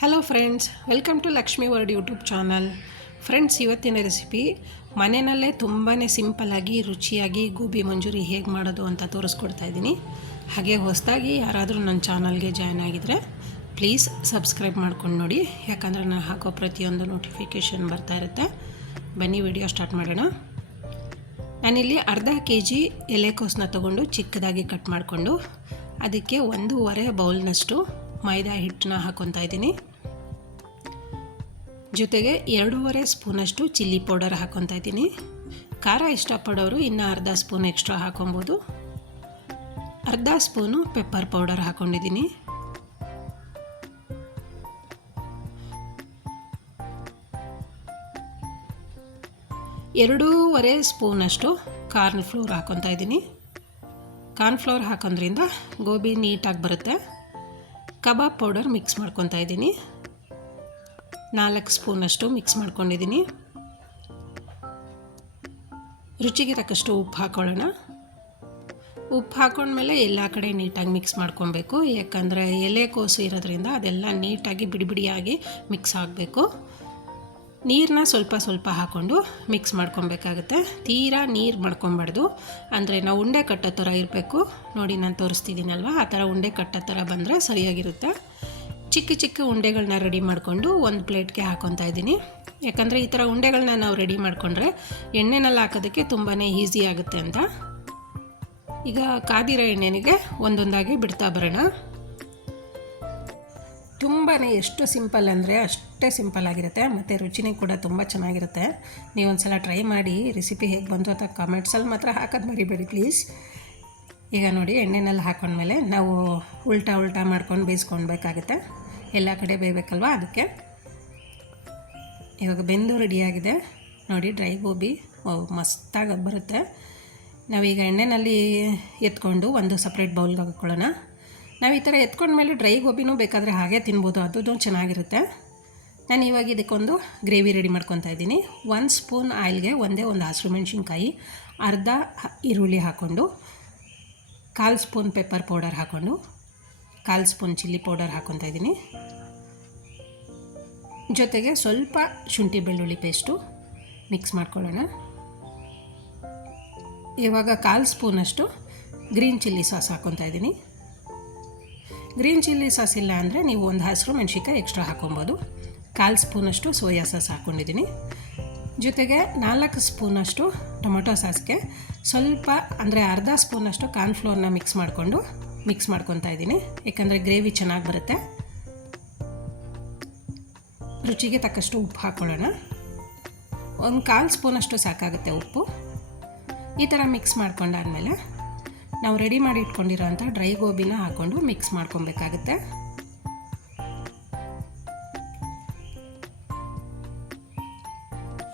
Hello friends, welcome to Lakshmi world YouTube channel. Friends, ಇವತ್ತಿನ recipe ಮನೆಯಲ್ಲೇ ತುಂಬಾ ಸಿಂಪಲ್ಲಾಗಿ ರುಚಿಯಾಗಿ ಗೋಬಿ ಮಂಚೂರಿ ಹೇಗೆ ಮಾಡೋದು ಅಂತ ತೋರಿಸ್ಕೊಡ್ತಾ ಇದ್ದೀನಿ. ಹಾಗೆ ಹೊಸದಾಗಿ ಯಾರಾದರೂ ನನ್ನ ಚಾನಲ್ಗೆ ಜಾಯ್ನ್ ಆಗಿದ್ದರೆ ಪ್ಲೀಸ್ ಸಬ್ಸ್ಕ್ರೈಬ್ ಮಾಡ್ಕೊಂಡು ನೋಡಿ, ಯಾಕಂದರೆ ನಾನು ಹಾಕೋ ಪ್ರತಿಯೊಂದು ನೋಟಿಫಿಕೇಷನ್ ಬರ್ತಾ ಇರುತ್ತೆ. ಬನ್ನಿ ವಿಡಿಯೋ ಸ್ಟಾರ್ಟ್ ಮಾಡೋಣ. ನಾನಿಲ್ಲಿ ಅರ್ಧ kg ಎಲೆಕೋಸನ್ನ ತೊಗೊಂಡು ಚಿಕ್ಕದಾಗಿ ಕಟ್ ಮಾಡಿಕೊಂಡು ಅದಕ್ಕೆ 1.5 ಬೌಲ್ನಷ್ಟು ಮೈದಾ ಹಿಟ್ಟನ್ನ ಹಾಕ್ಕೊತಾ ಇದ್ದೀನಿ. ಜೊತೆಗೆ 2.5 ಸ್ಪೂನಷ್ಟು ಚಿಲ್ಲಿ ಪೌಡರ್ ಹಾಕ್ಕೊತಾ ಇದ್ದೀನಿ. ಖಾರ ಇಷ್ಟಪಡೋರು ಇನ್ನೂ ಅರ್ಧ ಸ್ಪೂನ್ ಎಕ್ಸ್ಟ್ರಾ ಹಾಕೊಬೋದು. ಅರ್ಧ ಸ್ಪೂನು ಪೆಪ್ಪರ್ ಪೌಡರ್ ಹಾಕ್ಕೊಂಡಿದ್ದೀನಿ. ಎರಡೂವರೆ ಸ್ಪೂನಷ್ಟು ಕಾರ್ನ್ಫ್ಲೋರ್ ಹಾಕ್ಕೊತಾ ಇದ್ದೀನಿ. ಕಾರ್ನ್ಫ್ಲೋರ್ ಹಾಕೋದ್ರಿಂದ ಗೋಬಿ ನೀಟಾಗಿ ಬರುತ್ತೆ. ಕಬಾಬ್ ಪೌಡರ್ ಮಿಕ್ಸ್ ಮಾಡ್ಕೊತಾ ಇದ್ದೀನಿ. 4 ಸ್ಪೂನಷ್ಟು ಮಿಕ್ಸ್ ಮಾಡ್ಕೊಂಡಿದ್ದೀನಿ. ರುಚಿಗೆ ತಕ್ಕಷ್ಟು ಉಪ್ಪು ಹಾಕ್ಕೊಳ್ಳೋಣ. ಉಪ್ಪು ಹಾಕೊಂಡ್ಮೇಲೆ ಎಲ್ಲ ಕಡೆ ನೀಟಾಗಿ ಮಿಕ್ಸ್ ಮಾಡ್ಕೊಬೇಕು, ಯಾಕಂದರೆ ಎಲೆಕೋಸು ಇರೋದ್ರಿಂದ ಅದೆಲ್ಲ ನೀಟಾಗಿ ಬಿಡಿಯಾಗಿ ಮಿಕ್ಸ್ ಆಗಬೇಕು. ನೀರನ್ನ ಸ್ವಲ್ಪ ಹಾಕ್ಕೊಂಡು ಮಿಕ್ಸ್ ಮಾಡ್ಕೊಬೇಕಾಗುತ್ತೆ. ತೀರಾ ನೀರು ಮಾಡ್ಕೊಬಾರ್ದು, ಅಂದರೆ ನಾವು ಉಂಡೆ ಕಟ್ಟೋ ಥರ ಇರಬೇಕು. ನೋಡಿ, ನಾನು ತೋರಿಸ್ತಿದ್ದೀನಲ್ವ, ಆ ಥರ ಉಂಡೆ ಕಟ್ಟೋ ಥರ ಬಂದರೆ ಸರಿಯಾಗಿರುತ್ತೆ. ಚಿಕ್ಕ ಉಂಡೆಗಳನ್ನ ರೆಡಿ ಮಾಡಿಕೊಂಡು ಒಂದು ಪ್ಲೇಟ್ಗೆ ಹಾಕ್ಕೊತಾ ಇದ್ದೀನಿ. ಯಾಕಂದರೆ ಈ ಥರ ಉಂಡೆಗಳನ್ನ ನಾವು ರೆಡಿ ಮಾಡಿಕೊಂಡ್ರೆ ಎಣ್ಣೆನಲ್ಲಿ ಹಾಕೋದಕ್ಕೆ ತುಂಬಾ ಈಸಿ ಆಗುತ್ತೆ ಅಂತ. ಈಗ ಕಾದಿರೋ ಎಣ್ಣೆನಿಗೆ ಒಂದೊಂದಾಗಿ ಬಿಡ್ತಾ ಬರೋಣ. ತುಂಬಾ ಎಷ್ಟು ಸಿಂಪಲ್ ಅಂದರೆ ಅಷ್ಟೇ ಸಿಂಪಲ್ ಆಗಿರುತ್ತೆ, ಮತ್ತು ರುಚಿನೇ ಕೂಡ ತುಂಬ ಚೆನ್ನಾಗಿರುತ್ತೆ. ನೀವೊಂದು ಸಲ ಟ್ರೈ ಮಾಡಿ, ರೆಸಿಪಿ ಹೇಗೆ ಬಂತು ಅಂತ ಕಾಮೆಂಟ್ಸಲ್ಲಿ ಮಾತ್ರ ಹಾಕೋದು ಮರಿಬೇಡಿ ಪ್ಲೀಸ್. ಈಗ ನೋಡಿ, ಎಣ್ಣೆನಲ್ಲಿ ಹಾಕೊಂಡ್ಮೇಲೆ ನಾವು ಉಲ್ಟಾ ಮಾಡ್ಕೊಂಡು ಬೇಯಿಸ್ಕೊಳ್ಬೇಕಾಗುತ್ತೆ. ಎಲ್ಲ ಕಡೆ ಬೇಯಬೇಕಲ್ವ, ಅದಕ್ಕೆ. ಇವಾಗ ಬೆಂದು ರೆಡಿಯಾಗಿದೆ ನೋಡಿ, ಡ್ರೈ ಗೋಬಿ ಮಸ್ತಾಗಿ ಬರುತ್ತೆ. ನಾವೀಗ ಎಣ್ಣೆಯಲ್ಲಿ ಎತ್ಕೊಂಡು ಒಂದು ಸಪ್ರೇಟ್ ಬೌಲ್ಗೆ ಹಾಕ್ಕೊಳ್ಳೋಣ. ನಾವು ಈ ಥರ ಎತ್ಕೊಂಡ್ಮೇಲೆ ಡ್ರೈ ಗೋಬಿನೂ ಬೇಕಾದರೆ ಹಾಗೆ ತಿನ್ಬೋದು, ಅದು ಚೆನ್ನಾಗಿರುತ್ತೆ. ನಾನು ಇವಾಗ ಇದಕ್ಕೊಂದು ಗ್ರೇವಿ ರೆಡಿ ಮಾಡ್ಕೊತಾ ಇದ್ದೀನಿ. 1 ಸ್ಪೂನ್ ಆಯಿಲ್ಗೆ ಒಂದು ಹಸಿರು ಮೆಣಸಿನ್ಕಾಯಿ, ಅರ್ಧ ಈರುಳ್ಳಿ ಹಾಕ್ಕೊಂಡು, 1/4 ಸ್ಪೂನ್ ಪೆಪ್ಪರ್ ಪೌಡರ್ ಹಾಕ್ಕೊಂಡು, 1/4 ಸ್ಪೂನ್ ಚಿಲ್ಲಿ ಪೌಡರ್ ಹಾಕ್ಕೊತಾ ಇದ್ದೀನಿ. ಜೊತೆಗೆ ಸ್ವಲ್ಪ ಶುಂಠಿ ಬೆಳ್ಳುಳ್ಳಿ ಪೇಸ್ಟು ಮಿಕ್ಸ್ ಮಾಡ್ಕೊಳ್ಳೋಣ. ಇವಾಗ 1/4 ಸ್ಪೂನಷ್ಟು ಗ್ರೀನ್ ಚಿಲ್ಲಿ ಸಾಸ್ ಹಾಕ್ಕೊತಾ ಇದ್ದೀನಿ. ಗ್ರೀನ್ ಚಿಲ್ಲಿ ಸಾಸ್ ಇಲ್ಲ ಅಂದರೆ ನೀವು ಒಂದು ಹಸಿರು ಮೆಣಸಿನ್ಕಾಯಿ ಎಕ್ಸ್ಟ್ರಾ ಹಾಕ್ಕೊಬೋದು. 1/4 ಸ್ಪೂನಷ್ಟು ಸೋಯಾ ಸಾಸ್ ಹಾಕ್ಕೊಂಡಿದ್ದೀನಿ. ಜೊತೆಗೆ 4 ಸ್ಪೂನಷ್ಟು ಟೊಮೊಟೊ ಸಾಸ್ಗೆ ಸ್ವಲ್ಪ, ಅಂದರೆ ಅರ್ಧ ಸ್ಪೂನಷ್ಟು ಕಾರ್ನ್ಫ್ಲೋರ್ನ ಮಿಕ್ಸ್ ಮಾಡ್ಕೊತಾ ಇದ್ದೀನಿ, ಯಾಕಂದರೆ ಗ್ರೇವಿ ಚೆನ್ನಾಗಿ ಬರುತ್ತೆ. ರುಚಿಗೆ ತಕ್ಕಷ್ಟು ಉಪ್ಪು ಹಾಕ್ಕೊಳ್ಳೋಣ. ಒಂದು 1/4 ಸ್ಪೂನಷ್ಟು ಸಾಕಾಗುತ್ತೆ ಉಪ್ಪು. ಈ ಥರ ಮಿಕ್ಸ್ ಮಾಡ್ಕೊಂಡಾದಮೇಲೆ ನಾವು ರೆಡಿ ಮಾಡಿ ಇಟ್ಕೊಂಡಿರೋ ಅಂಥ ಡ್ರೈ ಗೋಬಿನ ಹಾಕ್ಕೊಂಡು ಮಿಕ್ಸ್ ಮಾಡ್ಕೊಬೇಕಾಗುತ್ತೆ.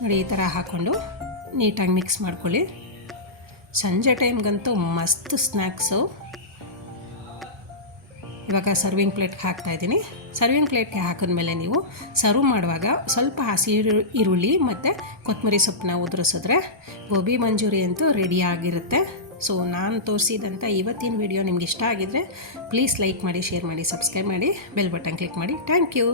ನೋಡಿ, ಈ ಥರ ಹಾಕ್ಕೊಂಡು ನೀಟಾಗಿ ಮಿಕ್ಸ್ ಮಾಡ್ಕೊಳ್ಳಿ. ಸಂಜೆ ಟೈಮ್ಗಂತೂ ಮಸ್ತ್ ಸ್ನ್ಯಾಕ್ಸು. ಇವಾಗ ಸರ್ವಿಂಗ್ ಪ್ಲೇಟ್ಗೆ ಹಾಕ್ತಾಯಿದ್ದೀನಿ. ಸರ್ವಿಂಗ್ ಪ್ಲೇಟ್ಗೆ ಹಾಕಿದ್ಮೇಲೆ ನೀವು ಸರ್ವ್ ಮಾಡುವಾಗ ಸ್ವಲ್ಪ ಹಸಿ ಈರುಳ್ಳಿ ಮತ್ತು ಕೊತ್ತಂಬರಿ ಸೊಪ್ಪನ್ನ ಉದುರಿಸಿದ್ರೆ ಗೋಬಿ ಮಂಚೂರಿ ಅಂತೂ ರೆಡಿಯಾಗಿರುತ್ತೆ. ಸೊ ನಾನು ತೋರಿಸಿದಂಥ ಇವತ್ತಿನ ವಿಡಿಯೋ ನಿಮ್ಗೆ ಇಷ್ಟ ಆಗಿದ್ದರೆ ಪ್ಲೀಸ್ ಲೈಕ್ ಮಾಡಿ, ಶೇರ್ ಮಾಡಿ, ಸಬ್ಸ್ಕ್ರೈಬ್ ಮಾಡಿ, ಬೆಲ್ ಬಟನ್ ಕ್ಲಿಕ್ ಮಾಡಿ. Thank you.